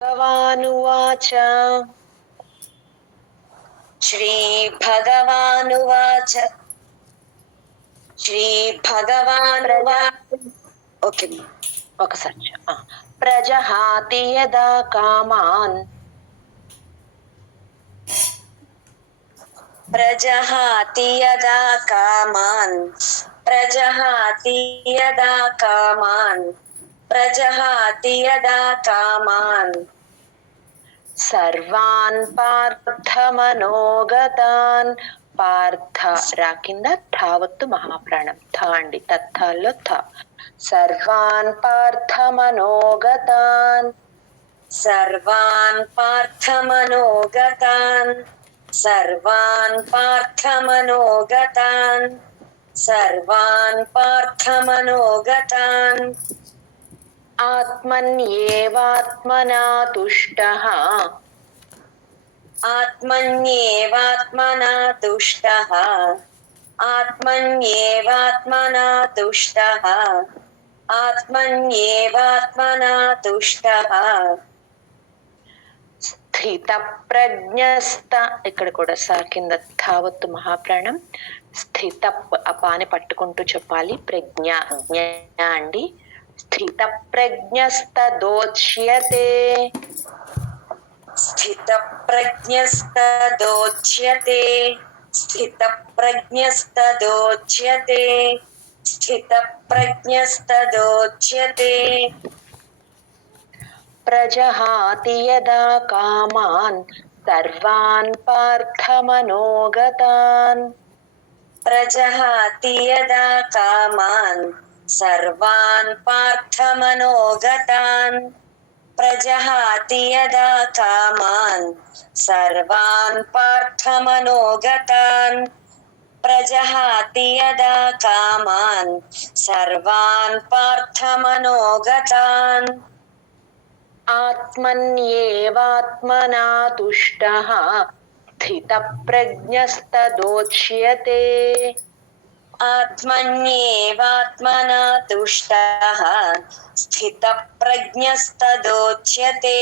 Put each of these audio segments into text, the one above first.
भगवानुवाच श्रीभगवानुवाच ओके ఒకసారి ప్రజహాతి యదా కామాన్ ప్రజహాతి యదా కామాన్ ప్రజహాతి యదా కామాన్ ప్రజహాతి యదా కామాన్ సర్వాన్ పార్థమనోగతాన్ పార్థ రా కింద ఠావత్తు మహాప్రాణం థ అండి తత్థాల్లో థ సర్వాన్ పార్థమనోగతాన్ సర్వాన్ పార్థమనోగతాన్ సర్వాన్ పార్థమనోగతాన్ సర్వాన్ పార్థమనోగతాన్ ఆత్మన్యేవాత్మనా తుష్టః ఆత్మన్యేవాత్మనా తుష్టః ఆత్మన్యేవాత్మనా తుష్టః ఆత్మన్యేవాత్మనా తుష్టః స్థిత ప్రజ్ఞస్త ఇక్కడ కూడా సా కింద ధావత్తు మహాప్రాణం స్థిత అపాని పట్టుకుంటూ చెప్పాలి ప్రజ్ఞ జ్ఞ అండి స్థిత ప్రజ్ఞస్తదోచ్యతే స్థిత ప్రజ్ఞస్తదోచ్యతే స్థిత ప్రజ్ఞస్తదోచ్యతే స్థిత ప్రజ్ఞస్తదోచ్యతే ప్రజహాతి యదా కామాన్ సర్వాన్ పార్థమనోగతాన్ ప్రజహాతి యదా కామాన్ సర్వాన్ పార్థమనోగతాన్ ప్రజహాతి యదా కామాన్ సర్వాన్ పార్థమనోగతాన్ ప్రజహాతి యదా కామాన్ సర్వాన్ పార్థమనోగతాన్ ఆత్మన్యేవాత్మనా తుష్టః స్థిత ప్రజ్ఞస్తదోచ్యతే ఆత్మన్యేవాత్మనా తుష్టః స్థిత ప్రజ్ఞస్తదోచ్యతే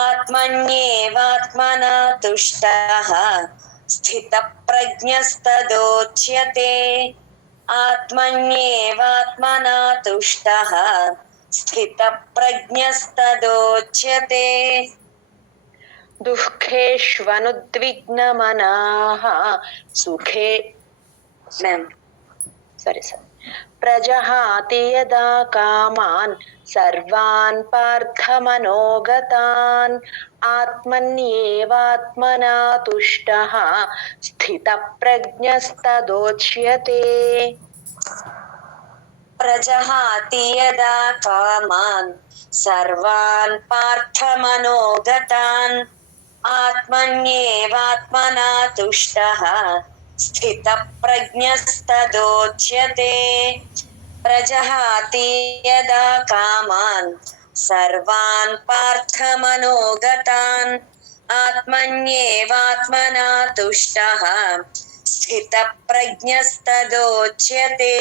ఆత్మన్యేవాత్మనా తుష్టః స్థిత ప్రజ్ఞస్తదోచ్యతే ఆత్మన్యేవాత్మనా తుష్టః స్థిత ప్రజ్ఞస్తదోచ్యతే దుఃఖేష్వనుద్విగ్నమనాః సుఖే సరే సరే ప్రజహాతి యదా కామాన్ సర్వాన్ పార్థమనోగతాన్ ఆత్మన్యేవాత్మనా తుష్టః స్థిత ప్రజ్ఞస్తదోచ్యతే ప్రజహాతి యదా కామాన్ సర్వాన్ పార్థమనోగతాన్ ఆత్మన్యేవాత్మనా తుష్టః స్థిత ప్రజ్ఞస్తదోచ్యతే ప్రజహాతి యదా కామాన్ సర్వాన్ పార్థమనోగతాన్ ఆత్మన్యేవాత్మనా తుష్టః స్థిత ప్రజ్ఞస్తదోచ్యతే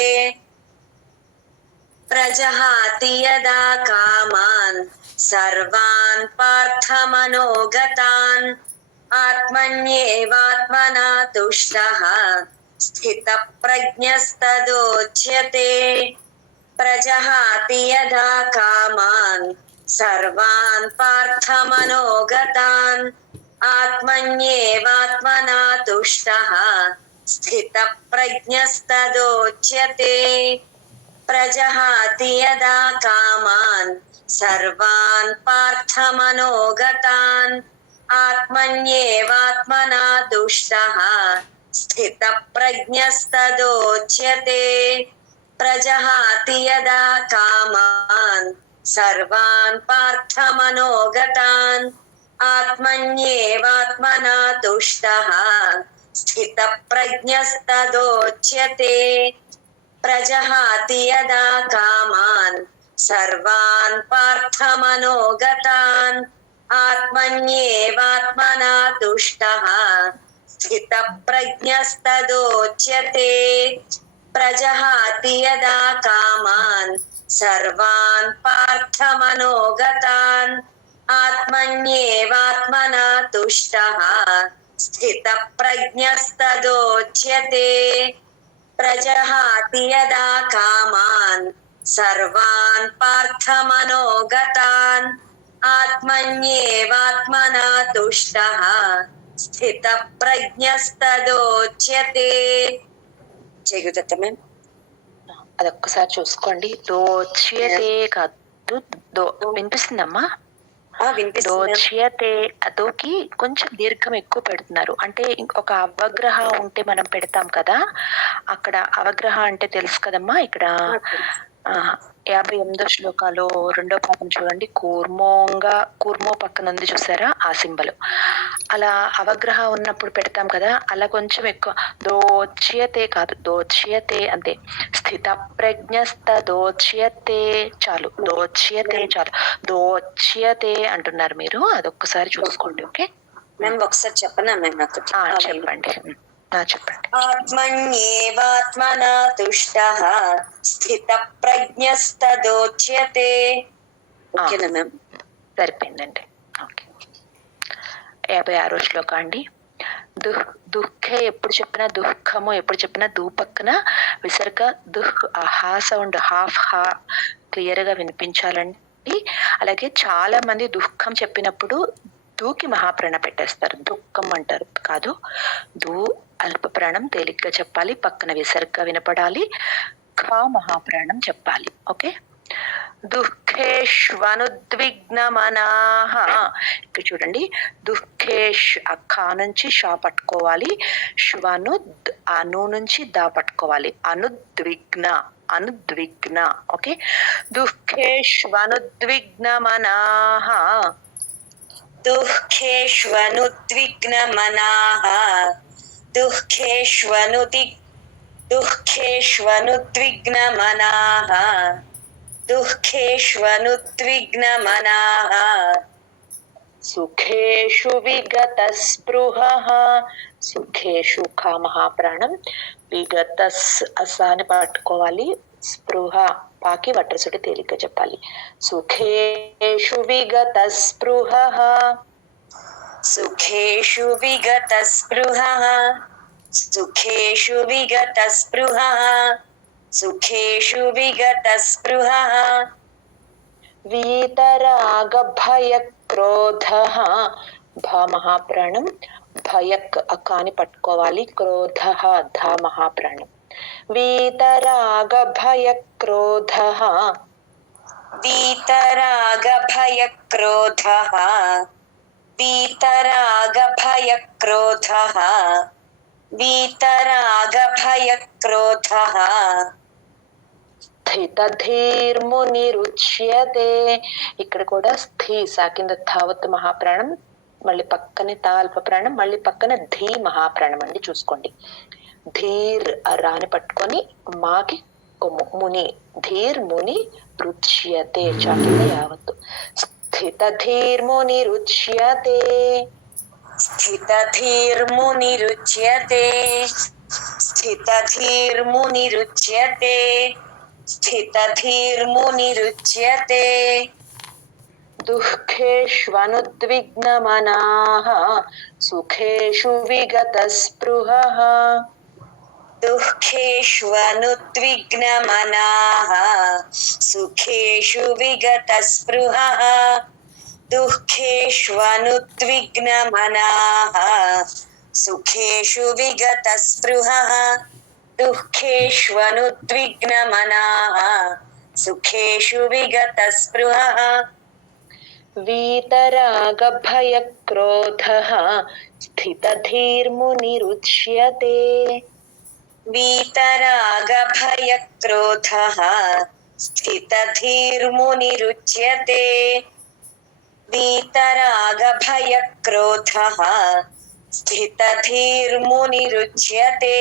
ప్రజహాతి యదా కామాన్ సర్వాన్ పార్థమనోగతాన్ ఆత్మన్యేవాత్మనా తుష్టః స్థిత ప్రజ్ఞస్తదోచ్యతే ప్రజహాతి యదా కామాన్ సర్వాన్ పార్థమనోగతాన్ ఆత్మన్యేవాత్మనా తుష్టః స్థిత ప్రజ్ఞస్తదోచ్యతే ప్రజహాతి యదా కామాన్ సర్వాన్ పార్థమనోగతాన్ ఆత్మన్యేవాత్మనా తుష్టః స్థిత ప్రజ్ఞస్తదోచ్యతే ప్రజహాతి యదా కామాన్ సర్వాన్ పార్థమనోగతాన్ ఆత్మన్యేవాత్మనా తుష్టః స్థిత ప్రజ్ఞస్తదోచ్యతే ప్రజహాతి యదా కామాన్ సర్వాన్ పార్థమనోగతాన్ ఆత్మన్యేవాత్మనా తుష్టః స్థిత ప్రజ్ఞస్తదోచ్యతే ప్రజహాతి యదా కామాన్ సర్వాన్ పార్థమనోగతాన్ ఆత్మన్యేవాత్మనా తుష్టః స్థితప్రజ్ఞస్తదోచ్యతే ప్రజహాతి యదా కామాన్ సర్వాన్ పార్థమనోగతాన్ ఆత్మన్యేవాత్మనా తుష్టః స్థితప్రజ్ఞస్తదోచ్యతే. అదొక్కసారి చూసుకోండి. దోచ్యతే కాదు, వినిపిస్తుందమ్మా? దోచ్యతే అదోకి కొంచెం దీర్ఘం ఎక్కువ పెడుతున్నారు. అంటే ఒక అవగ్రహ ఉంటే మనం పెడతాం కదా, అక్కడ అవగ్రహ అంటే తెలుసు కదమ్మా. ఇక్కడ 58వ శ్లోకాలో 2వ పాదం చూడండి, కూర్మో పక్కన ఉంది చూసారా ఆ సింబల్. అలా అవగ్రహ ఉన్నప్పుడు పెడతాం కదా, అలా కొంచెం ఎక్కువ. దోచ్యతే కాదు, దోచ్యతే అంతే. స్థిత ప్రజ్ఞస్తదోచ్యతే చాలు, దోచ్యతే చాలు. దోచ్యతే అంటున్నారు మీరు, అదొక్కసారి చూసుకోండి. ఓకే మ్యామ్, ఒకసారి చెప్పనా మ్యామ్? నాకు చెప్పండి. చెప్పండి. ఆత్మన్యేవాత్మనా తుష్టః స్థితప్రజ్ఞస్తదోచ్యతే. ఓకేనా మ్యామ్? సరిపోయిందండి. ఓకే. 56వ శ్లోకం అండి. దుఃఖే ఎప్పుడు చెప్పినా, దుఃఖము ఎప్పుడు చెప్పినా దూ పక్కన విసర్గ హా సౌండ్ హాఫ్ క్లియర్ గా వినిపించాలండి. అలాగే చాలా మంది దుఃఖం చెప్పినప్పుడు దూకి మహాప్రాణ పెట్టేస్తారు, దుఃఖం అంటారు. కాదు, దూ అల్ప ప్రాణం తేలిగ్గా చెప్పాలి, పక్కన విసర్గ వినపడాలి, ఖా మహాప్రాణం చెప్పాలి. ఓకే. దుఃఖేష్వనుద్విగ్నమనాః, ఇక్కడ చూడండి, ఖా నుంచి షా పట్టుకోవాలి, శ్వను అను నుంచి దా పట్టుకోవాలి, అనుద్విగ్న. ఓకే. దుఃఖేష్వనుద్విగ్నమనాః, దుఃఖేష్వనుద్విగ్నమనాః, దుఃఖేష్వనుద్విగ్నమనాః, దుఃఖేష్వనుద్విగ్నమనాః. సుఖేషు విగత స్పృహః, సుఖేషు ఖా మహాప్రాణం, విగత అసాని పట్టుకోవాలి, స్పృహ పాకి వట్రసుడి తేలిక చెప్పాలి. సుఖేషు విగత స్పృహః, సుఖేషు విగత స్పృహః, సుఖేషు విగత స్పృహః, సుఖేషు విగత స్పృహః. వీతరాగ భయ క్రోధః, భ మహాప్రాణం, భయక్ అకాని పట్టుకోవాలి, క్రోధః ధ మహాప్రాణం. వీతరాగ భయ క్రోధః, వీతరాగ భయ క్రోధః, వీతరాగ భయ క్రోధః, వీతరాగ భయ క్రోధః. స్థితధీర్మునిరుచ్యతే, ఇక్కడ కూడా సా కింద ధావత్ మహాప్రాణం, మళ్ళీ పక్కనే తా అల్ప ప్రాణం, మళ్ళీ పక్కన ధీ మహాప్రాణం అండి. చూసుకోండి. ధీర్ రాని పట్టుకొని మాకి ముని, ధీర్ ముని రుచ్యతే చా కింద యావత్తు. స్థితధీర్మునిరుచ్యతే, స్థితధీర్మునిరుచ్యతే, స్థితధీర్మునిరుచ్యతే, స్థితధీర్మునిరుచ్యతే. దుఃఖేష్వనుద్విగ్నమనాః, సుఖేషు విగత స్పృహః, దుఃఖేష్వనుద్విగ్నమనాః, సుఖేషు విగత స్పృహః, దుఃఖేష్వనుద్విగ్నమనాః, సుఖేషు విగత స్పృహః, దుఃఖేష్వనుద్విగ్నమనాః, సుఖేషు విగత స్పృహః. వీతరాగ భయ క్రోధః, స్థితధీర్మునిరుచ్యతే, వీతరాగ భయ క్రోధః, స్థితధీర్మునిరుచ్యతే, వీతరాగ భయ క్రోధః, స్థితధీర్మునిరుచ్యతే,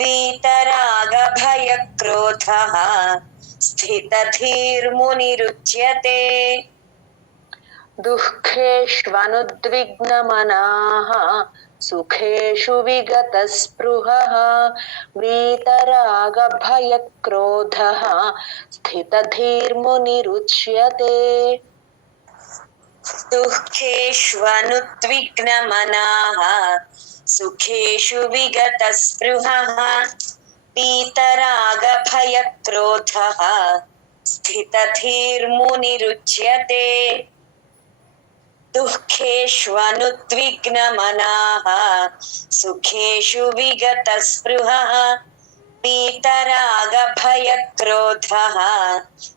వీతరాగ భయ క్రోధః, స్థితధీర్మునిరుచ్యతే. దుఃఖేష్వనుద్విగ్నమనాః, సుఖేషు విగత స్పృహః, వీతరాగ భయ క్రోధః, స్థితధీర్మునిరుచ్యతే. దుఃఖేష్వనుద్విగ్నమనాః సుఖేషు విగతస్పృహః పీతరాగభయక్రోధః స్థితధీర్మునిరుచ్యతే. దుఃఖేష్వనుద్విగ్నమనాః సుఖేషు విగతస్పృహః పీతరాగభయక్రోధః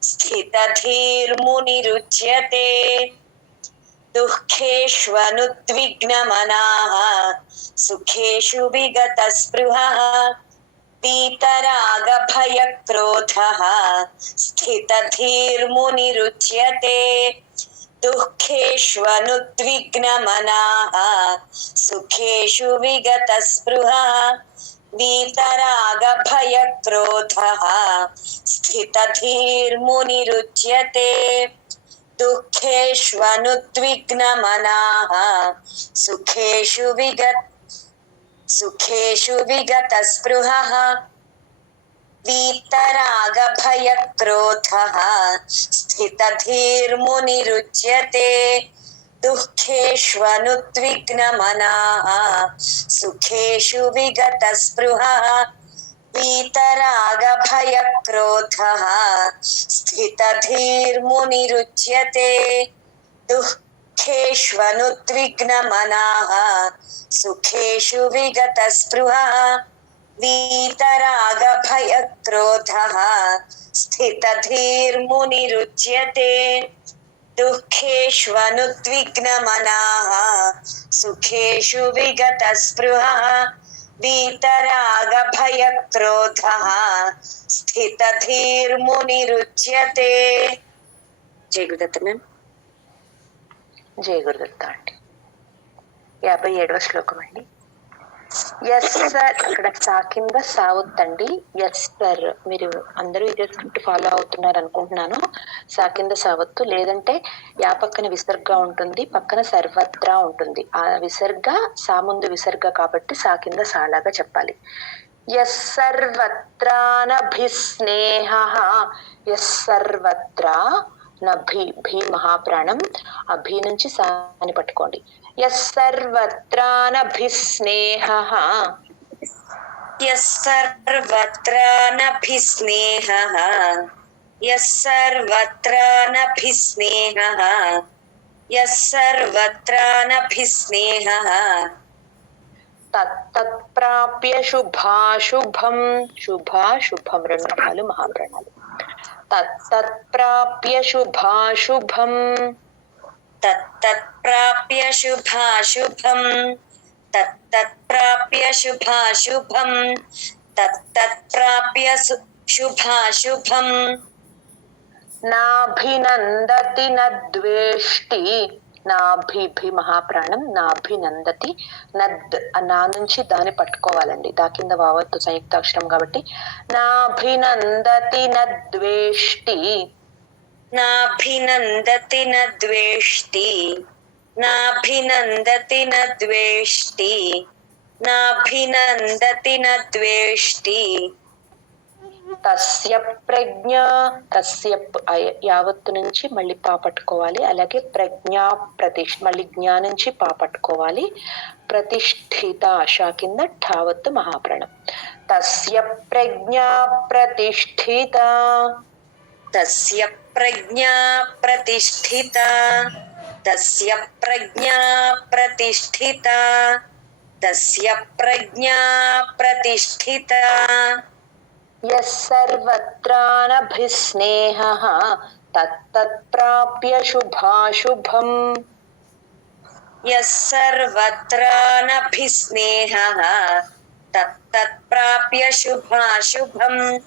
స్థితధీర్మునిరుచ్యతే. దుఃఖేష్వనుద్విగ్నమనాః సుఖేషు విగతస్పృహః పీతరాగభయక్రోధః స్థితధీర్మునిరుచ్యతే. దుఃఖేష్వనుద్విగ్నమనాః సుఖేషు విగతస్పృహః వీతరాగభయక్రోధః స్థితధీర్మునిరుచ్యతే. దుఃఖేష్వనుద్విగ్నమనాః సుఖేషు విగతస్పృహః వీతరాగభయక్రోధః స్థితధీర్మునిరుచ్యతే. దుఃఖేష్వనుద్విగ్నమనాః సుఖేషు విగతస్పృహః వీతరాగభయక్రోధః స్థితధీర్మునిరుచ్యతే. దుఃఖేష్వనుద్విగ్నమనాః సుఖేషు విగతస్పృహః వీతరాగభయక్రోధః స్థితధీర్మునిరుచ్యతే. దుఃఖేష్వనుద్విగ్నమనాః సుఖేషు విగతస్పృహః వీతరాగభయక్రోధః స్థితధీర్మునిరుచ్యతే. జయ గురుదత్త మ్యామ్. జయ గురుదత్త అండి. 57వ శ్లోకం అండి. ఎస్ సార్, అక్కడ సా కింద సావొత్తండి. ఎస్ సార్, మీరు అందరూ ఇదే స్క్రిప్ట్ ఫాలో అవుతున్నారు అనుకుంటున్నాను. సా కింద సావత్తు, లేదంటే యా పక్కన విసర్గ ఉంటుంది, పక్కన సర్వత్రా ఉంటుంది. ఆ విసర్గ సా ముందు విసర్గ కాబట్టి సా కింద సాలాగా చెప్పాలి. ఎస్ సర్వత్రానభిస్నేహః. ఎస్ సర్వత్రా నభి, భీ మహాప్రాణం, ఆ భీ నుంచి సాని పట్టుకోండి. యస్ సర్వత్రానభిస్నేహః. యస్ సర్వత్రానభిస్నేహః. యస్ సర్వత్రానభిస్నేహః. యస్ సర్వత్రానభిస్నేహః. తత్తత్ప్రాప్య శుభాశుభం. శుభాశుభం రెండు రకాలు మహాప్రాణాలు. తత్తత్ప్రాప్య శుభాశుభం. తత్తత్ప్రాప్య శుభాశుభం. తత్తత్ప్రాప్య శుభాశుభం. తత్తత్ప్రాప్య శుభాశుభం. నాభినందతి నద్వేష్టి. నాభి, భి మహాప్రాణం, నాభినందతి. నద్, నా నుంచి దాన్ని పట్టుకోవాలండి. దా కింద వావత్తు సంయుక్తాక్షరం కాబట్టి నాభినందతి నద్వేష్టి. నాభినందతి నద్వేష్టి. నాభినందతి నద్వేష్టి. నాభినందతి నద్వేష్టి. తస్య ప్రజ్ఞ, తస్య యావత్తు నుంచి మళ్ళీ పా పట్టుకోవాలి. అలాగే ప్రజ్ఞా ప్రతిష్ఠ, మళ్ళీ జ్ఞా నుంచి పా పట్టుకోవాలి. ప్రతిష్ఠిత ఆశా కింద ఠావత్తు మహాప్రాణం. తస్య ప్రజ్ఞా ప్రతిష్ఠిత. తస్య ప్రజ్ఞా ప్రతిష్ఠిత. తస్య ప్రజ్ఞా ప్రతిష్ఠిత. తస్య ప్రజ్ఞా ప్రతిష్ఠిత. యస్ సర్వత్రానభిస్నేహః. తత్తత్ప్రాప్య శుభాశుభం. యస్ సర్వత్రానభిస్నేహః. తత్తత్ప్రాప్య శుభాశుభం.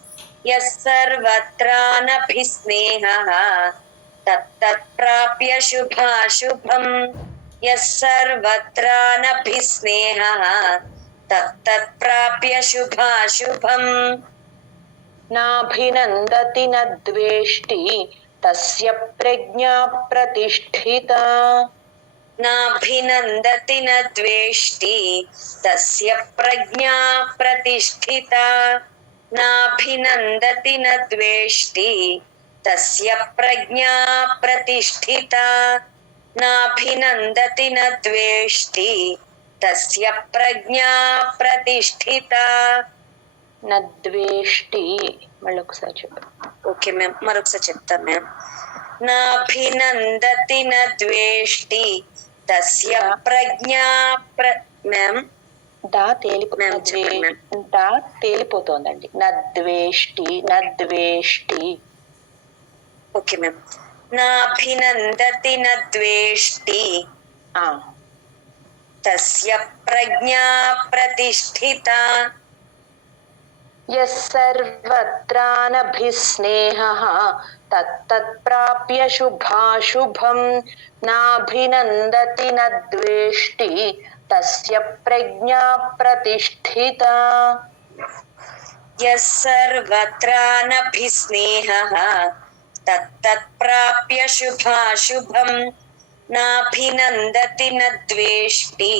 యస్ సర్వత్రానభిస్నేహః. తత్తత్ప్రాప్య శుభాశుభం. యస్ సర్వత్రానభిస్నేహః. తత్తత్ప్రాప్య శుభాశుభం. నాభినందతి నద్వేష్టి. తస్య ప్రజ్ఞా ప్రతిష్ఠిత. నాభినందతి నద్వేష్టి. తస్య ప్రజ్ఞా ప్రతిష్ఠిత. నాభినందతి నద్వేష్టి. తస్య ప్రజ్ఞా ప్రతిష్ఠిత. नाभिनन्दति न द्वेष्टि तस्य प्रज्ञा प्रतिष्ठिता. నద్వేష్టి మళ్ళీ ఒకసారి చెప్పు. ఓకే మ్యామ్, మరొకసారి చెప్తాం మ్యామ్. నాభినందతి న ద్వేష్టి తస్య ప్రజ్ఞా మ్యామ్ దా మ్యామ్ చెప్పండి మ్యామ్. దా తేలిపోతోందండి. నద్వేష్టి నద్వేష్టి. Okay ma'am. నాభినందతి న ద్వేష్టి ఆ, తస్య ప్రజ్ఞా ప్రతిష్ఠిత. యః సర్వత్రానభిస్నేహః తత్తత్ప్రాప్య శుభాశుభం నాభినందతి నద్వేష్టి తస్య ప్రజ్ఞా ప్రతిష్ఠితా. యః సర్వత్రానభిస్నేహః తత్తత్ప్రాప్య శుభాశుభం నాభినందతి న ద్వేష్టి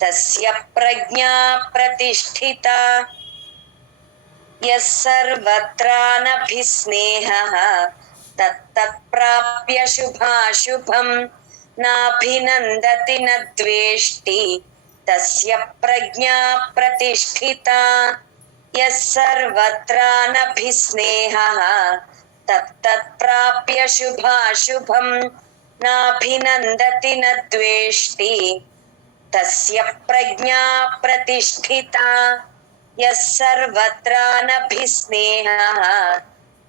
తస్య ప్రజ్ఞా ప్రతిష్ఠితా. యః సర్వత్రానభిస్నేహః తత్తత్ప్రాప్య శుభాశుభం నాభినందతి న ద్వేష్టి తస్య ప్రజ్ఞా ప్రతిష్ఠితా. యః సర్వత్రానభిస్నేహః తత్తత్ప్రాప్య శుభాశుభం నాభినందతి న ద్వేష్టి తస్య ప్రజ్ఞా ప్రతిష్ఠితా. యః సర్వత్రానభిస్నేహః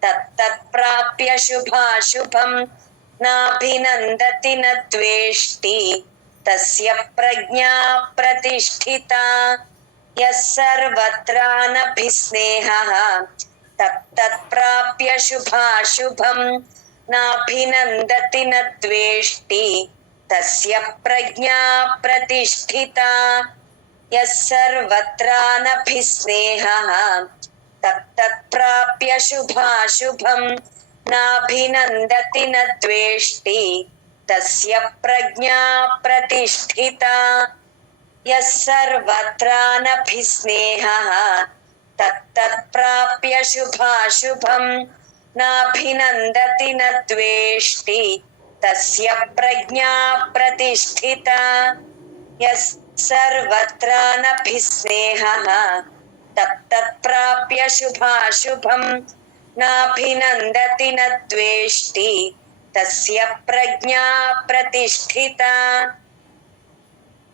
తత్తత్ప్రాప్య శుభాశుభం నాభినందతి న ద్వేష్టి తస్య ప్రజ్ఞా ప్రతిష్ఠితా. యః సర్వత్రానభిస్నేహః తత్తత్ప్రాప్య శుభాశుభం నాభినందతి న ద్వేష్టి తస్య ప్రజ్ఞా ప్రతిష్ఠితా. యః సర్వత్రానభిస్నేహః తత్తత్ప్రాప్య శుభాశుభం నాభినందతి న ద్వేష్టి తస్య ప్రజ్ఞా ప్రతిష్ఠితా. యః సర్వత్రానభిస్నేహః తత్తత్ప్రాప్య శుభాశుభం నాభినందతి న ద్వేష్టి తస్య ప్రజ్ఞా ప్రతిష్ఠితా. యః సర్వత్రానభిస్నేహః తత్తత్ప్రాప్య శుభాశుభం నాభినందతి న ద్వేష్టి తస్య ప్రజ్ఞా ప్రతిష్ఠితా.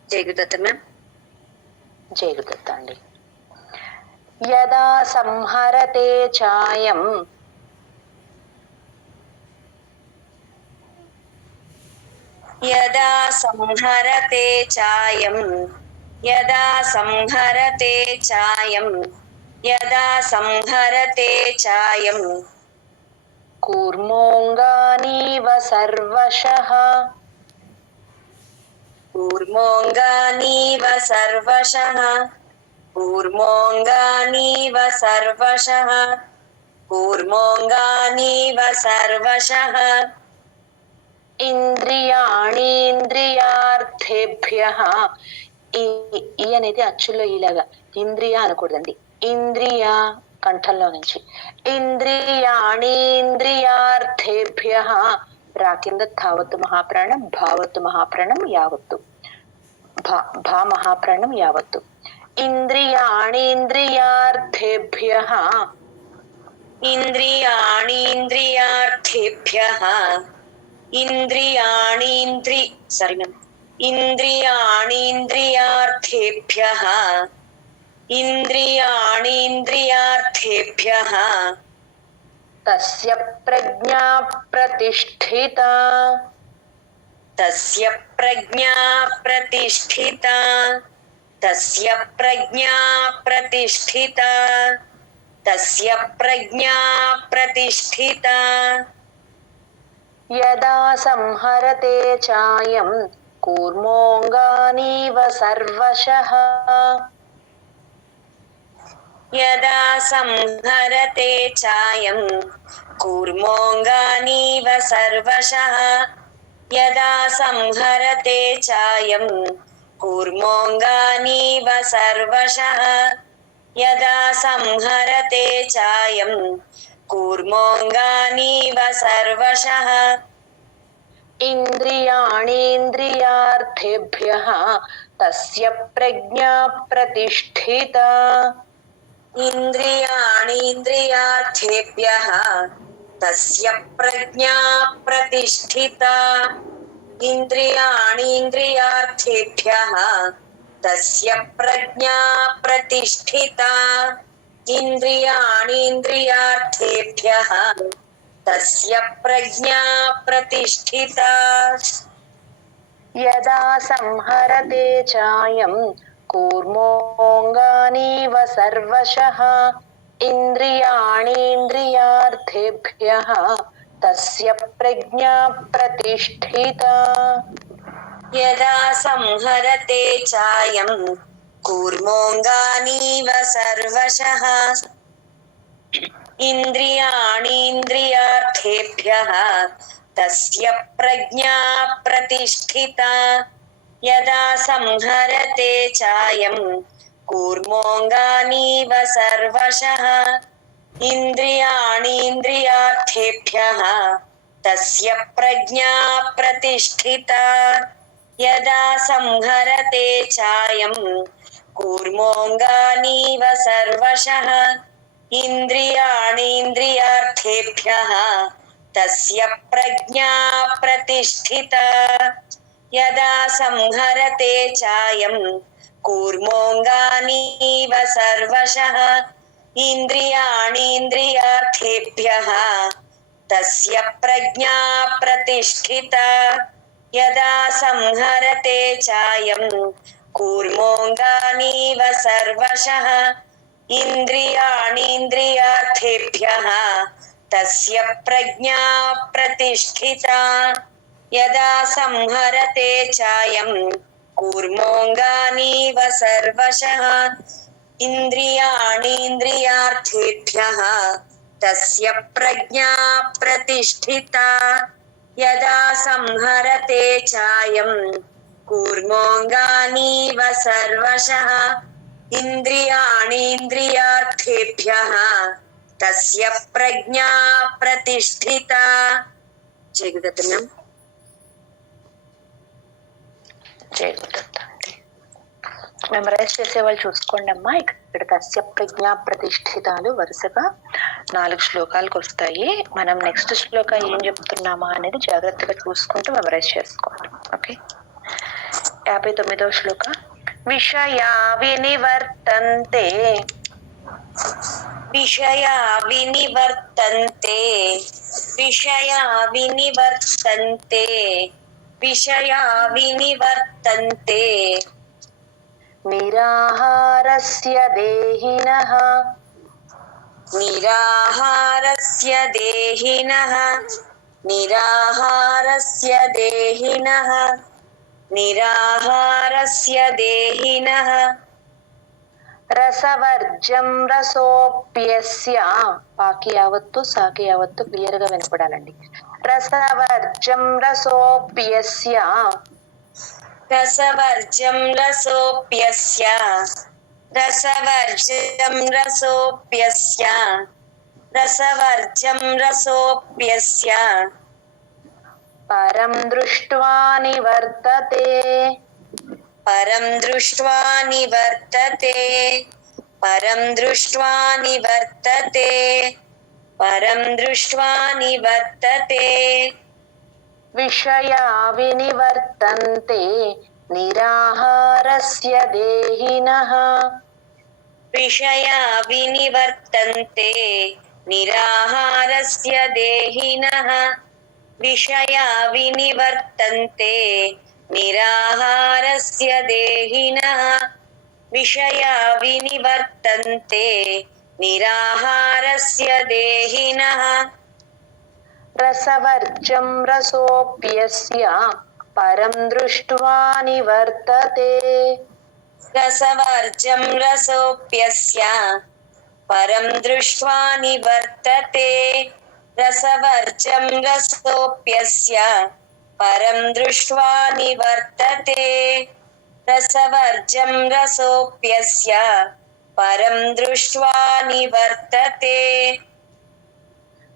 జై గురుదత్త మ్యామ్. జై గురుదత్త అండి. యదా సంహరతే చాయం యదా సంహరతే చాయం యదా సంహరతే చాయం యదా సంహరతే చాయం కూర్మోంగానీవ సర్వశః కూర్మోంగానీవ సర్వశః కూర్మోంగానీవ సర్వశః కూర్మోంగానీవ సర్వశః ఇంద్రియాణీంద్రియార్థేభ్యః. ఈ అనేది అచ్చుల్లో ఇలాగా ఇంద్రియ అనకూడదండి. ఇంద్రియ కంఠంలో నుంచి ఇంద్రియాణీంద్రియార్థేభ్యః. రా కింద ధావత్తు మహాప్రాణం, భావత్తు మహాప్రాణం, యావత్తు భా మహాప్రాణం యావత్తు. ఇంద్రియాణీంద్రియార్థేభ్యః ఇంద్రియాణీంద్రియార్థేభ్యః ఇంద్రియాణీంద్రియార్థేభ్యః ఇంద్రియాణీంద్రియార్థేభ్యః తస్య ప్రజ్ఞా ప్రతిష్ఠితా. తస్య ప్రజ్ఞా ప్రతిష్ఠితా. తస్య ప్రజ్ఞా ప్రతిష్ఠితా. తస్య ప్రజ్ఞా ప్రతిష్ఠితా. యదా సంహరతే చాయం కూర్మోంగానీవ సర్వశః. యదా సంహరతే చాయం కూర్మోంగానీవ సర్వశః. యదా సంహరతే చాయం కూర్మోంగానీవ సర్వశః. యదా సంహరతే చాయం కూర్మోంగానీవ సర్వశః. ఇంద్రియాణీంద్రియార్థేభ్యః తస్య ప్రజ్ఞా ప్రతిష్ఠితా. ఇంద్రియాణీంద్రియార్థేభ్యః తస్య ప్రజ్ఞా ప్రతిష్ఠితా. ఇంద్రియాణీంద్రియార్థేభ్యః తస్య ప్రజ్ఞా ప్రతిష్ఠితా. ఇంద్రియాణీంద్రియార్థేభ్యః తస్య ప్రజ్ఞా ప్రతిష్ఠితా. యదా సంహరతే చాయం కూర్మోంగానీవ సర్వశః ఇంద్రియాణీంద్రియార్థేభ్యః తస్య ప్రజ్ఞా ప్రతిష్ఠితా. యదా సంహరతే చాయం కూర్మోంగానీవ సర్వశః ఇంద్రియాణీంద్రియార్థేభ్యః తస్య ప్రజ్ఞా ప్రతిష్ఠితా. యదా సంహరతే చాయం కూర్మోంగానీవ సర్వశః ఇంద్రియాణీంద్రియార్థేభ్యః తస్య ప్రజ్ఞా ప్రతిష్ఠితా. యదా సంహరతే చాయం కూర్మోంగానీవ సర్వశః ఇంద్రియాణీంద్రియార్థేభ్యః తస్య ప్రజ్ఞా ప్రతిష్ఠితా. యదా సంహరతే చాయం కూర్మోంగానీవ సర్వశః ఇంద్రియాణీంద్రియార్థేభ్యః తస్య ప్రజ్ఞా ప్రతిష్ఠితా. యదా సంహరతే చాయం కూర్మోంగానీవ సర్వశః ఇంద్రియాణీంద్రియార్థేభ్యః తస్య ప్రజ్ఞా ప్రతిష్ఠితా. యదా సంహరతే చాయం కూర్మోంగానీవ సర్వశః ఇంద్రియాణీంద్రియార్థేభ్యః తస్య ప్రజ్ఞా ప్రతిష్ఠితా. యదా సంహరతే చాయం కూర్మోంగానీవ సర్వశః ఇంద్రియాణీంద్రియార్థేభ్యః తస్య ప్రజ్ఞా ప్రతిష్ఠితా. జగదత్నం మెమరైజ్ చేసే వాళ్ళు చూసుకోండి అమ్మా. ఇక్కడ తస్య ప్రజ్ఞా ప్రతిష్ఠితాలు వరుసగా 4 శ్లోకాలకు వస్తాయి. మనం నెక్స్ట్ శ్లోక ఏం చెప్తున్నామా అనేది జాగ్రత్తగా చూసుకుంటూ మెమరైజ్ చేసుకోండి. ఓకే, 59వ శ్లోక. విషయా వినివర్తంతే విషయా వినివర్తంతే విషయా వినివర్తంతే విషయా వినివర్తంతే నిరాహారస్య దేహినః నిరాహారస్య దేహినః నిరాహారస్య దేహినః నిరాహారస్య దేహినః రసవర్జం రసోప్యస్య. పాకి యావత్తు సాకి యావత్తు క్లియర్ గా వినపడాలండి. రసవర్జం రసోప్యస్య రసవర్జం రసోప్యస్య రసవర్జం రసోప్యస్య రసవర్జం రసోప్యస్య పరం దృష్ట్వా నివర్తతే పరం దృష్ట్వా నివర్తతే పరం దృష్ట్వా నివర్తతే పరం దృష్ట్వా నివర్తతే విషయా వినివర్తంతే నిరాహారస్య దేహినః విషయా వినివర్తంతే నిరాహారస్య దేహినః విషయా వినివర్తంతే నిరాహారస్య దేహినః విషయా వినివర్తంతే నిరాహారస్య దేహినః రసవర్జం రసోప్యస్య పరం దృష్ట్వా నివర్తతే రసవర్జం రసోప్యస్య పరం దృష్ట్వా నివర్తతే రసవర్జం రసోప్యస్య పరం దృష్ట్వా నివర్తతే రసవర్జం రసోప్యస్య పరం దృష్ట్వా నివర్తతే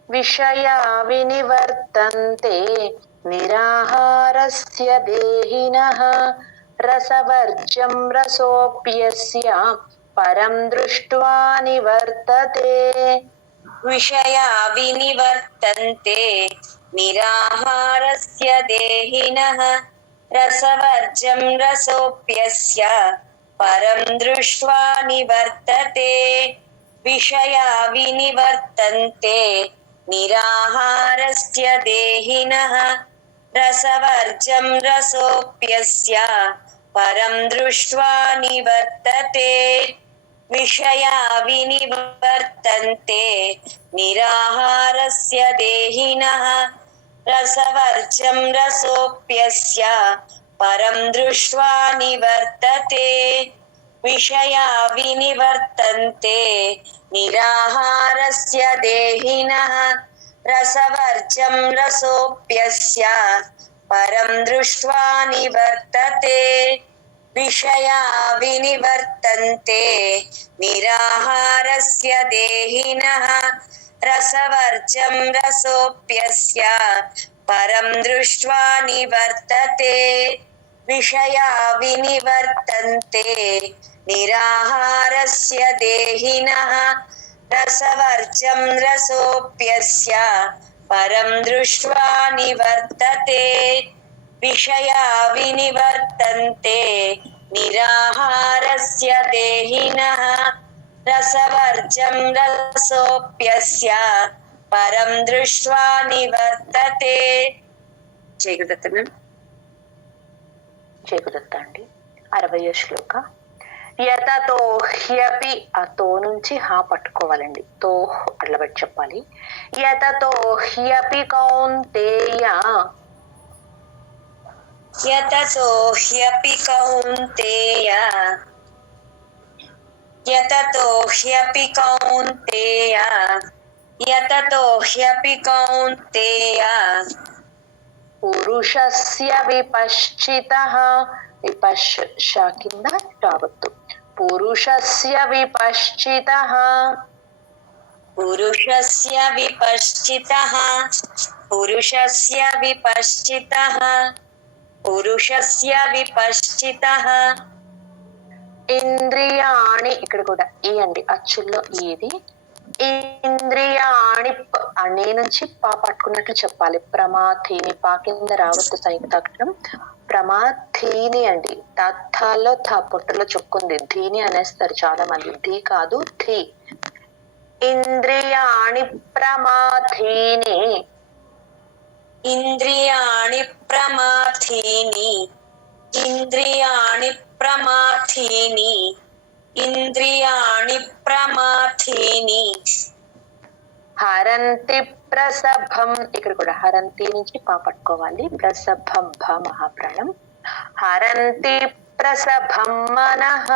విషయా వినివర్తంతే నిరాహారస్య దేహినః రసవర్జ్యం రసోప్యస్య పరం దృష్ట్వా నివర్తతే. విషయా వినివర్తంతే నిరాహారస్య దేహినః రసవర్జ్యం రసోప్యస్య పరం దృష్ట్వా నివర్తతే. విషయా వినివర్తంతే నిరాహారస్య దేహినః రసవర్జ్యం రసోప్యస్య పరం దృష్ట్వా నివర్తతే. విషయా వినివర్తంతే నిరాహారస్య దేహినః రసవర్జ్యం రసోప్యస్య పరం దృష్ట్వా నివర్తతే. విషయా వినివర్తంతే నిరాహారస్య దేహినః రసవర్జ్యం రసోప్యస్య పరం దృష్ట్వా నివర్తతే. విషయా వినివర్తంతే నిరాహారస్య దేహినః రసవర్జ్యం రసోప్యస్య పరం దృష్ట్వా నివర్తతే. విషయా వినివర్తంతే నిరాహారస్య దేహినః రసవర్జ్యం రసోప్యస్య పరం దృష్ట్వా నివర్తతే. విషయా వినివర్తంతే నిరాహారస్య దేహినః రసవర్జ్యం రసోప్యస్య పరం దృష్ట్వా నివర్తతే. చేకుదత్త అండి. 60వ శ్లోక. యతతో హ్యపి, ఆ తో నుంచి హా పట్టుకోవాలండి, తో అట్లా చెప్పాలి. యతతో హ్యపి కౌంతేయ, యతతో హ్యపి కౌంతేయ యతతో హ్యపి కౌంతేయ యతతో హ్యపి కౌంతేయ పురుషస్య విపశ్చితః, విపశ్చ కింద రావద్దు, పురుషస్య విపశ్చితః, పురుషస్య విపశ్చితః పురుషస్య విపశ్చితః పురుషస్య విపశ్చితః. ఇంద్రియాణి, ఇక్కడ కూడా ఈ అండి అచ్చుల్లో ఇది. ఇంద్రియాణి అనే నుంచి పా పట్టుకున్నట్లు చెప్పాలి. ప్రమాథీని, పా కింద రావద్దు సంయుక్తాక్షరం. ప్రమాథీని అండి, తత్తాల్లో థ పొట్టలో చుక్కుంది, ధీని అనేస్తారు చాలా మంది, ధీ కాదు ధీ. ఇంద్రియాణి ప్రమాథీని, ఇంద్రియాణి ప్రమాథీని ఇంద్రియాణి ప్రమాథీని ఇంద్రియాణి ప్రమాథీని. హరంతి ప్రసభం, ఇక్కడ కూడా హరంతి నుంచి పా పట్టుకోవాలి. ప్రసభం భ మహాప్రాణం. హరంతి ప్రసభం మనః,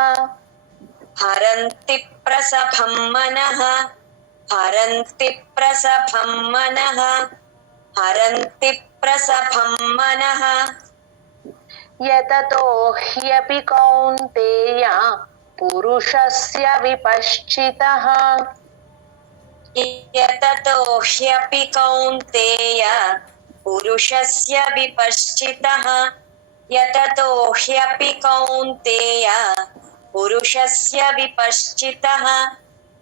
హరంతి ప్రసభం మనః హరంతి ప్రసభం మనః హరంతి ప్రసభం మనః. యతతో హ్యపి కౌంతేయ పురుషస్య విపశ్చితః, యతతో హ్యపి కౌంతేయ పురుషస్య విపశ్చితః యతతో హ్యపి కౌంతేయ పురుషస్య విపశ్చితః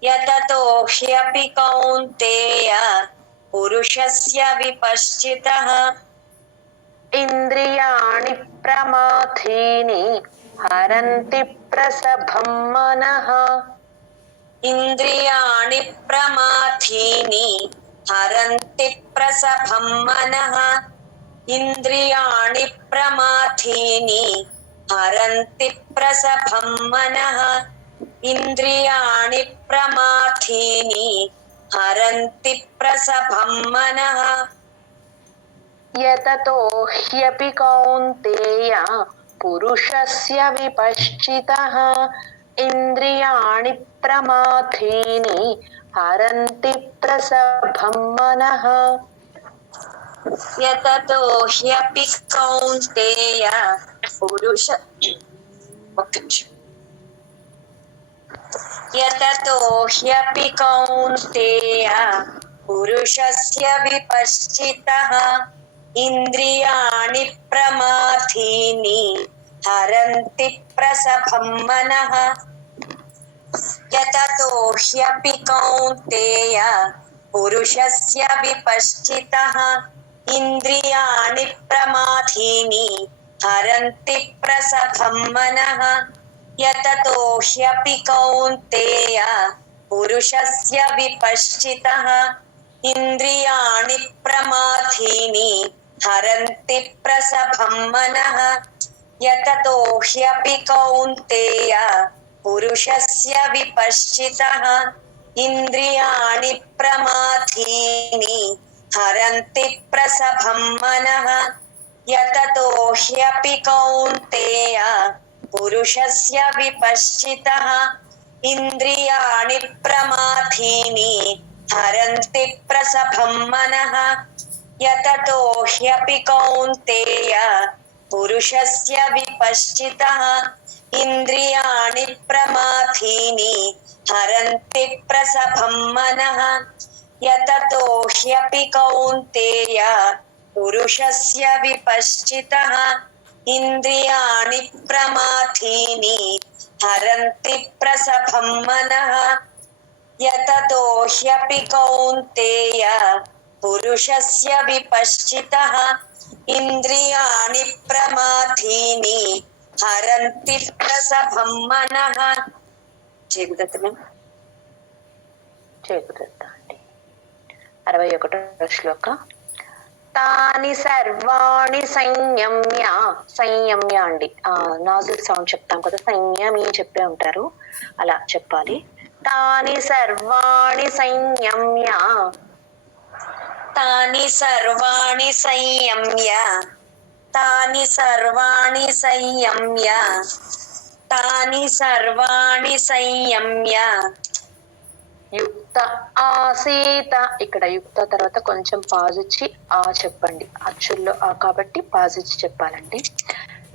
యతతో హ్యపి కౌంతేయ పురుషస్య విపశ్చితః. ఇంద్రియాణి ప్రమాథీని హరంతి ప్రసభం మనః, ఇంద్రియాణి ప్రమాథీని హరంతి ప్రసభం మనః ఇంద్రియాణి ప్రమాథీని హరంతి ప్రసభం మనః ఇంద్రియాణి ప్రమాథీని హరంతి ప్రసభం మనః. యతతో హ్యపి కౌంతేయ పురుషస్య విపశ్చితః ఇంద్రియాణి ప్రమాథీని హరంతి ప్రసభం మనః. యతతో హ్యపి కౌంతేయ యతతో హ్యపి కౌంతేయ పురుషస్య విపశ్చితః इन्द्रियाणि प्रमाथीनि हरन्ति प्रसभं मनः यततो ह्यपि कौन्तेय पुरुषस्य विपश्चितः इन्द्रियाणि प्रमाथीनि हरन्ति प्रसभं मनः यततो ह्यपि कौन्तेय पुरुषस्य विपश्चितः इन्द्रियाणि प्रमाथीनि हरन्ति प्रसभं मनः यततो ह्यपि कौन्तेय पुरुषस्य विपश्चितः इन्द्रियाणि प्रमाथीनि हरन्ति प्रसभं मनः यततो ह्यपि कौन्तेय पुरुषस्य विपश्चितः इन्द्रियाणि प्रमाथीनि हरन्ति प्रसभं मनः यततो ह्यपि कौन्तेय पुरुषस्य विपश्चितः इन्द्रियाणि प्रमाथीनि हरन्ति प्रसभं मनः यततो ह्यपि कौन्तेय पुरुषस्य विपश्चितः इन्द्रियाणि प्रमाथीनि हरन्ति प्रसभं मनः यततो ह्यपि कौन्तेय पुरुषस्य विपश्चितः इन्द्रियाणि प्रमाथीनि हरन्ति प्रसभं मनः చేకుదత్తమే చేకుదత్త అండి 61వ శ్లోక తాని సర్వాణి సంయమ్య సంయమ్య అండి నాజిల్ సౌండ్ చెప్తాం కదా సంయమి చెప్పే ఉంటారు అలా చెప్పాలి తాని సర్వాణి సంయమ్య तानि सर्वाणि संयम्य तानि सर्वाणि संयम्य तानि सर्वाणि संयम्य యుక్త ఆసీత ఇక్కడ యుక్త తర్వాత కొంచెం పాజ్ ఇచ్చి ఆ చెప్పండి అచ్చుల్లో ఆ కాబట్టి పాజ్ ఇచ్చి చెప్పాలండి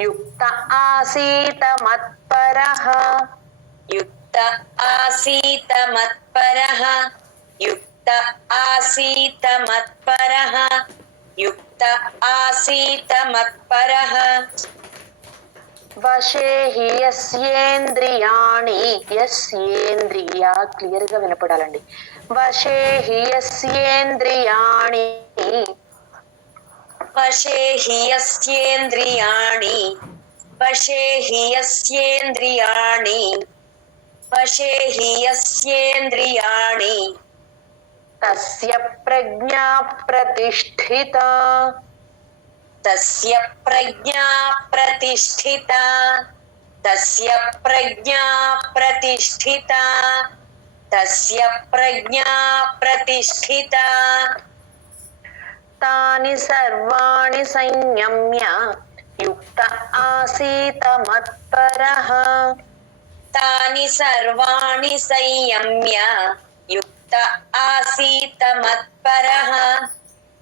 యుక్త ఆసీత మత్పరః युक्त आसीत मत्परः युक्त आसीत मत्परः युक्त आसीत मत्परः వశే హి యస్యేంద్రియాణి యస్యేంద్రియా క్లియర్ గా వినపడాలండి వశే హి యస్యేంద్రియాణి वशे हि यस्येन्द्रियाणि वशे हि यस्येन्द्रियाणि वशे हि यस्येन्द्रियाणि తస్య ప్రజ్ఞా ప్రతిష్ఠిత तस्य प्रज्ञा प्रतिष्ठिता तस्य प्रज्ञा प्रतिष्ठिता तस्य प्रज्ञा प्रतिष्ठिता తాని సర్వాణి సంయమ్య యుక్త ఆసీత మత్పరః तानि सर्वाणि संयम्य युक्त आसीत मत्परः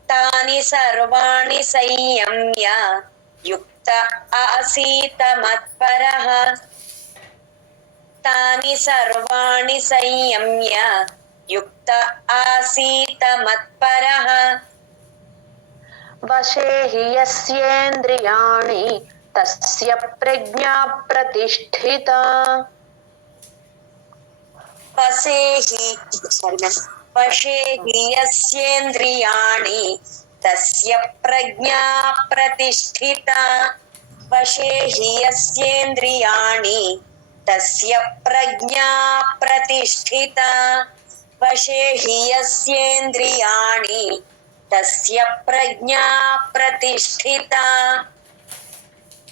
तानि सर्वाणि संयम्य युक्त आसीत मत्परः तानि सर्वाणि संयम्य युक्त आसीत मत्परः వశే హి యస్యేంద్రియాణి తస్య ప్రజ్ఞా ప్రతిష్ఠిత वशे हि यस्येन्द्रियाणि तस्य प्रज्ञा प्रतिष्ठिता वशे हि यस्येन्द्रियाणि तस्य प्रज्ञा प्रतिष्ठिता वशे हि यस्येन्द्रियाणि तस्य प्रज्ञा प्रतिष्ठिता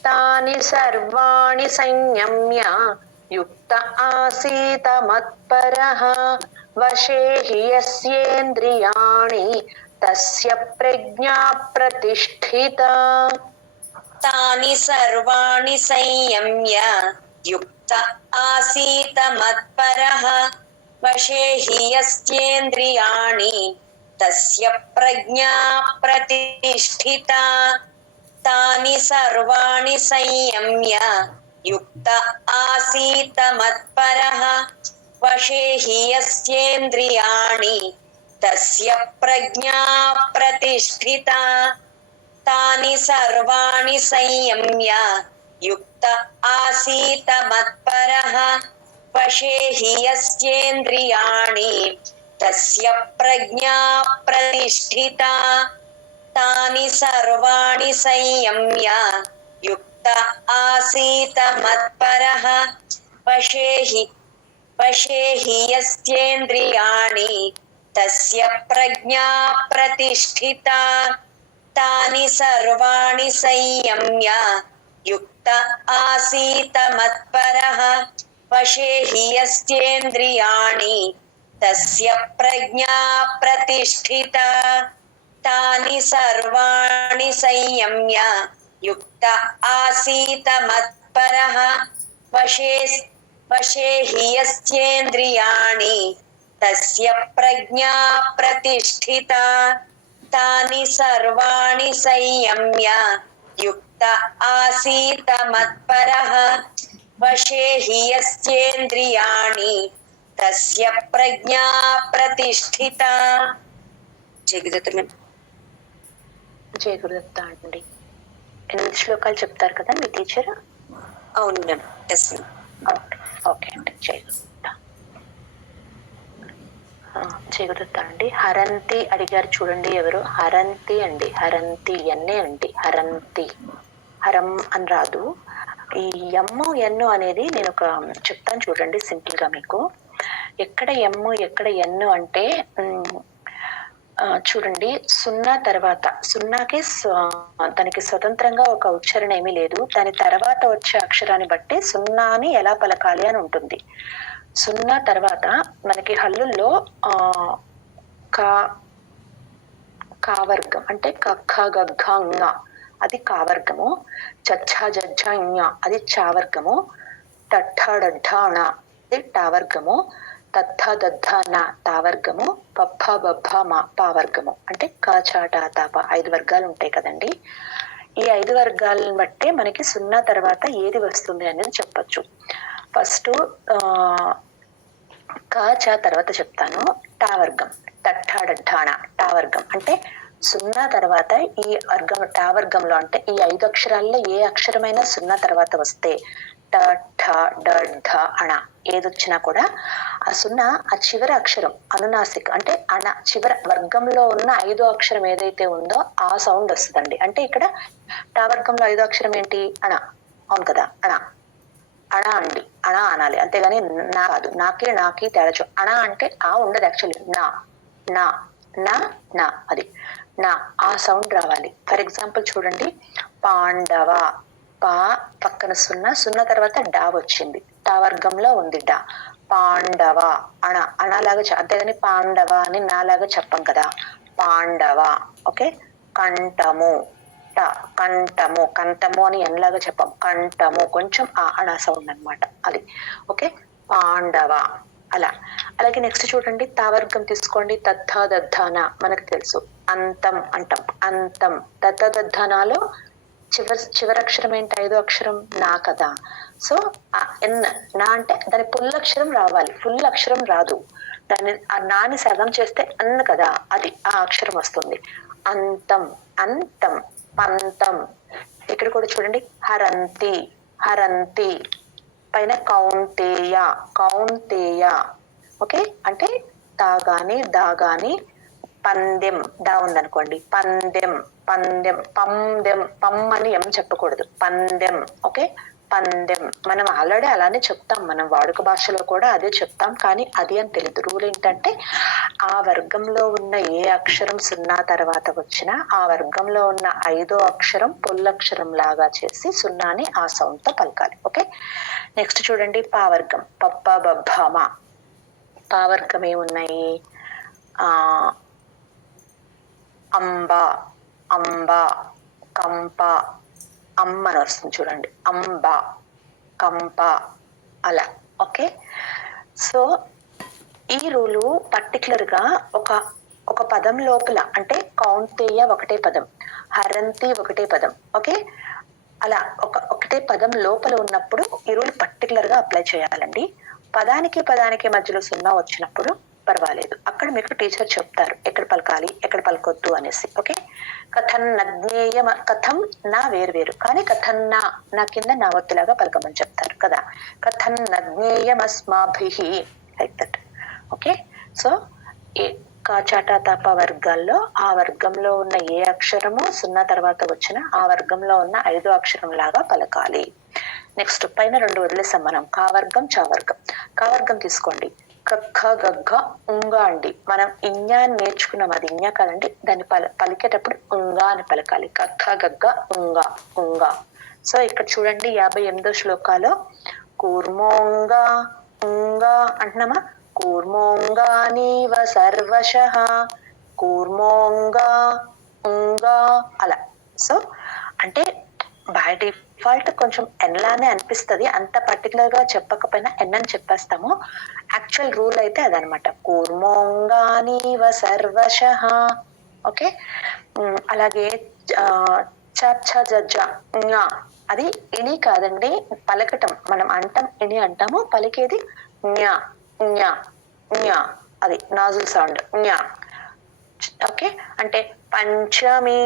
తాని సర్వాణి సంయమ్య యుక్త ఆసీత మత్పరః వశే హి యస్యేంద్రియాణి తస్య ప్రజ్ఞా ప్రతిష్ఠిత तानि सर्वाणि संयम्य युक्त आसीत मत्परः वशे हि यस्येन्द्रियाणि तस्य प्रज्ञा प्रतिष्ठिता तानि सर्वाणि संयम्य युक्त आसीत मत्परः वशे हि यस्येन्द्रियाणि तस्य प्रज्ञा प्रतिष्ठिता तानि सर्वाणि संयम्य युक्त आसीत मत्परः वशे हि यस्येन्द्रियाणि तस्य प्रज्ञा प्रतिष्ठिता तानि सर्वाणि संयम्य युक्त आसीत मत्परः वशे हि यस्येन्द्रियाणि तस्य प्रज्ञा प्रतिष्ठिता तानि सर्वाणि संयम्य युक्त आसीत मत्परः वशे हि यस्येन्द्रियाणि तस्य प्रज्ञा प्रतिष्ठिता तानि सर्वाणि संयम्य युक्त आसीत मत्परः वशे हि यस्येन्द्रियाणि तस्य प्रज्ञा प्रतिष्ठिता तानि सर्वाणि संयम्य युक्त आसीत मत्परः वशे हि यस्येन्द्रियाणि तस्य प्रज्ञा प्रतिष्ठिता. జయ గురుదత్త అండి. 8 శ్లోకాలు చెప్తారు కదా మీ టీచర్? అవును మ్యామ్. ఎస్ ఓకే అండి. జయ గురుదత్త అండి. హరంతి అడిగారు చూడండి. ఎవరు? హరంతి అండి. హరంతి ఎన్నే అండి. హరంతి, హరం అని రాదు. ఈ ఎమ్ము ఎన్ను అనేది నేను ఒక చెప్తాను చూడండి సింపుల్ గా మీకు. ఎక్కడ ఎమ్ము ఎక్కడ ఎన్ను అంటే చూడండి, సున్నా తర్వాత సున్నాకి దానికి స్వతంత్రంగా ఒక ఉచ్చారణ ఏమీ లేదు. దాని తర్వాత వచ్చే అక్షరాన్ని బట్టి సున్నాని ఎలా పలకాలి అని ఉంటుంది. సున్నా తర్వాత మనకి హల్లుల్లో కావర్గం అంటే కఖ గఘ ఞ అది కావర్గము. చచ్చ జజ్జ ఞ అది చావర్గము. టఠ డఢ ణ అది టావర్గము. తత్థ దద్ధ న తావర్గము. పప్ప బబ్బ మా పావర్గము. అంటే క చాట తాప 5 వర్గాలు ఉంటాయి కదండి. ఈ 5 వర్గాలను బట్టే మనకి సున్నా తర్వాత ఏది వస్తుంది అనేది చెప్పచ్చు. ఫస్ట్ క చ తర్వాత చెప్తాను. టావర్గం తట్టాడఠాణ టావర్గం అంటే సున్నా తర్వాత ఈ వర్గం టావర్గంలో అంటే ఈ 5 అక్షరాల్లో ఏ అక్షరమైనా సున్నా తర్వాత వస్తే ట ఠ డ ఢ అణ ఏదొచ్చినా కూడా ఆ సున్నా ఆ చివరి అక్షరం అనునాసిక అంటే అణ చివరి వర్గంలో ఉన్న 5వ అక్షరం ఏదైతే ఉందో ఆ సౌండ్ వస్తుందండి. అంటే ఇక్కడ టావర్గంలో 5వ అక్షరం ఏంటి? అణ. అవును కదా, అణ. అణ అండి, అణ అనాలి. అంతేగాని నా కాదు. నాకి తేడా అణ అంటే ఆ ఉండదు యాక్చువల్లీ. నా నా నా నా అది నా ఆ సౌండ్ రావాలి. ఫర్ ఎగ్జాంపుల్ చూడండి, పాండవ పా పక్కన సున్నా తర్వాత డా వచ్చింది. డా వర్గంలో ఉంది డా. పాండవ అణ అనలాగా అంతేగాని పాండవ అని నాలాగా చెప్పం కదా. పాండవ. ఓకే. కంఠము ట కంఠము కంఠము అని ఎన్లాగా చెప్పం. కంఠము కొంచెం ఆ అణ సౌండ్ అనమాట అది. ఓకే. పాండవ అలా. అలాగే నెక్స్ట్ చూడండి, తావర్గం తీసుకోండి. తత్థ దద్ధాన మనకు తెలుసు. అంతం అంటాం. అంతం. తత్థ దద్ధానాలో చివరి అక్షరం ఏంటి? 5వ అక్షరం నా కదా. సో ఎన్ నా అంటే దాని ఫుల్ అక్షరం రావాలి. ఫుల్ అక్షరం రాదు. దాన్ని ఆ నాని సగం చేస్తే అన్న కదా, అది ఆ అక్షరం వస్తుంది. అంతం అంతం పంతం. ఇక్కడ కూడా చూడండి, హరంతి హరంతి పైన కౌంతేయ కౌంతేయ. ఓకే. అంటే తాగాని దాగాని పందెం దా ఉందనుకోండి. పందెం పందెం పందెం పమ్మని ఎం చెప్పకూడదు. పందెం. ఓకే. పందెం మనం ఆల్రెడీ అలానే చెప్తాం. మనం వాడుక భాషలో కూడా అదే చెప్తాం. కానీ అది అని తెలియదు. రూల్ ఏంటంటే ఆ వర్గంలో ఉన్న ఏ అక్షరం సున్నా తర్వాత వచ్చినా ఆ వర్గంలో ఉన్న 5వ అక్షరం పొల్లక్షరం లాగా చేసి సున్నాని ఆ సౌండ్ తో పలకాలి. ఓకే. నెక్స్ట్ చూడండి, పావర్గం. పప్ప బబ్బామ. పావర్గం ఏమున్నాయి? అంబ అంబ కంప అమ్మ అని వస్తుంది చూడండి. అంబ కంప అలా. ఓకే. సో ఈ రూలు పర్టికులర్ గా ఒక పదం లోపల అంటే కౌంతేయ ఒకటే పదం, హరంతి ఒకటే పదం. ఓకే. అలా ఒకటే పదం లోపల ఉన్నప్పుడు ఈ రూల్ పర్టికులర్ గా అప్లై చేయాలండి. పదానికి మధ్యలో సున్నా వచ్చినప్పుడు పర్వాలేదు, అక్కడ మీకు టీచర్ చెప్తారు ఎక్కడ పలకాలి ఎక్కడ పలకొద్దు అనేసి. ఓకే, కథం నజ్ఞేయం, కథం నా వేరు కానీ కథం నా కింద నా ఒత్తులాగా పలకమని చెప్తారు కదా. కథం నజ్ఞేయం అస్మాభిః, లైక్ దట్. ఓకే, సో కాచాటా తప వర్గాల్లో ఆ వర్గంలో ఉన్న ఏ అక్షరము 0 తర్వాత వచ్చిన ఆ వర్గంలో ఉన్న 5వ అక్షరం లాగా పలకాలి. నెక్స్ట్ పైన 2 వదిలేసాం మనం, కావర్గం చావర్గం. కావర్గం తీసుకోండి, కక్క గగ్గ ఉంగ అండి. మనం ఇన్యా నేర్చుకున్నాం, అది ఇన్యా కాదండి, దాన్ని పలికేటప్పుడు ఉంగా అని పలకాలి. కక్క గగ్గ ఉంగ ఉంగ. సో ఇక్కడ చూడండి 58వ శ్లోకాలో కూర్మోంగా ఉంగా అంటున్నామా, కూర్మోంగానీవ సర్వశః, కూర్మోంగా ఉంగా అలా. సో అంటే బై డిఫాల్ట్ కొంచెం ఎన్లానే అనిపిస్తుంది, అంత పర్టికులర్ గా చెప్పకపోయినా ఎన్ అని చెప్పేస్తాము. యాక్చువల్ రూల్ అయితే అదనమాట, కూర్మోంగానీవ సర్వశః. ఓకే, అలాగే చ అది ఇని కాదండి, పలకటం మనం అంటాం ఇని అంటాము, పలికేది జ్ఞా జ్ఞా జ్ఞా, అది నాజుల్ సౌండ్ జ్ఞా. ఓకే, అంటే పంచమి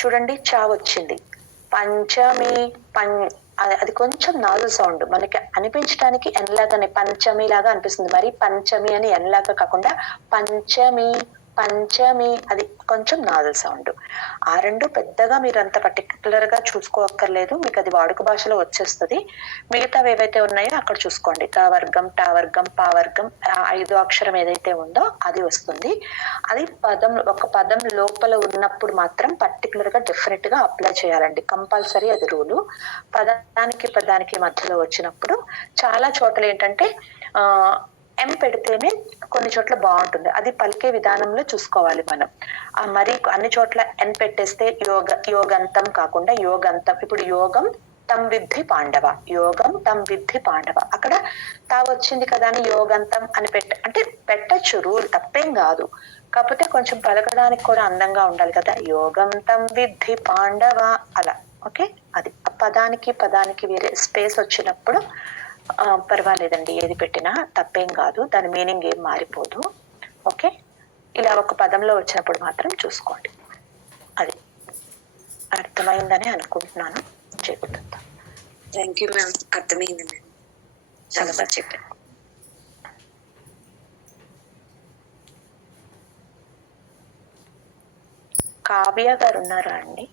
చూడండి చా వచ్చింది, పంచమి అది కొంచెం నాజుల్ సౌండ్, మనకి అనిపించడానికి ఎన్లాగానే పంచమి లాగా అనిపిస్తుంది, మరి పంచమి అని ఎన్లాగా కాకుండా పంచమి పంచమి, అది కొంచెం నాజుల్ సౌండ్. ఆ 2 పెద్దగా మీరు అంత పర్టికులర్ గా చూసుకోవక్కర్లేదు, మీకు అది వాడుక భాషలో వచ్చేస్తుంది. మిగతావి ఏవైతే ఉన్నాయో అక్కడ చూసుకోండి, క వర్గం టా వర్గం పా వర్గం, 5వ అక్షరం ఏదైతే ఉందో అది వస్తుంది. అది ఒక పదం లోపల ఉన్నప్పుడు మాత్రం పర్టికులర్ గా డెఫినెట్ గా అప్లై చేయాలండి, కంపల్సరీ, అది రూలు. పదానికి మధ్యలో వచ్చినప్పుడు చాలా చోట్ల ఏంటంటే ఎం పెడితేనే కొన్ని చోట్ల బాగుంటుంది, అది పలికే విధానంలో చూసుకోవాలి మనం. మరి అన్ని చోట్ల ఎన్ పెట్టేస్తే యోగంతం కాకుండా యోగంతం. ఇప్పుడు యోగం తం విద్ధి పాండవ, యోగం తం విద్ధి పాండవ, అక్కడ తా వచ్చింది కదా అని యోగంతం అని అంటే పెట్టచ్చు, రూల్ తప్పేం కాదు, కాకపోతే కొంచెం పలకడానికి కూడా అందంగా ఉండాలి కదా, యోగంతం విద్ధి పాండవ అలా. ఓకే, అది పదానికి వేరే స్పేస్ వచ్చినప్పుడు పర్వాలేదండి, ఏది పెట్టినా తప్పేం కాదు, దాని మీనింగ్ ఏం మారిపోదు. ఓకే, ఇలా ఒక పదంలో వచ్చినప్పుడు మాత్రం చూసుకోండి. అది అర్థమైందని అనుకుంటున్నాను. చెబుతుందా? థ్యాంక్ యూ మ్యామ్, అర్థమైంది మ్యామ్, చాలా బాగా చెప్పారు. కావ్య గారు ఉన్నారా అండి?